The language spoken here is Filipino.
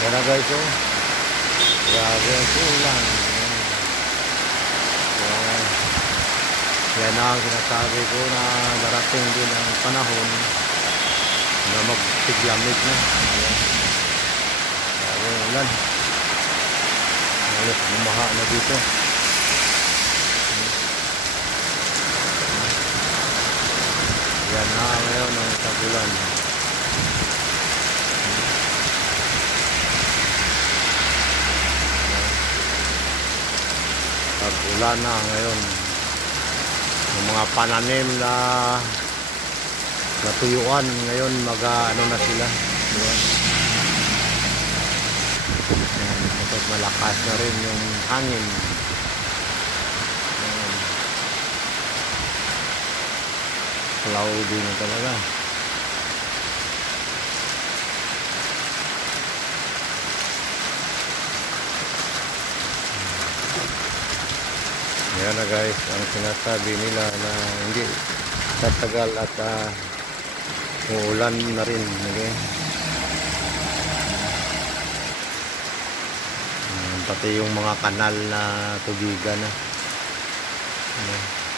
Yan na guys, oh. Grabe ang ulan. Yan. Na ang sinasabi ko na darating din ang panahon na magtiglamig na. Yan. Grabe ang ulan. Halos bumaha na dito. Yan na ngayon ang tagulan. Pag-ulan na ngayon. Yung mga pananim na natuyuan ngayon mag ano na sila. Diba? Yan, kapag malakas na rin yung hangin. Yan. Cloudy na talaga. Yan na guys, ang sinasabi nila na hindi tatagal at uh, uulan na rin. Okay? Yan, pati yung mga kanal na tubigan na. Yan.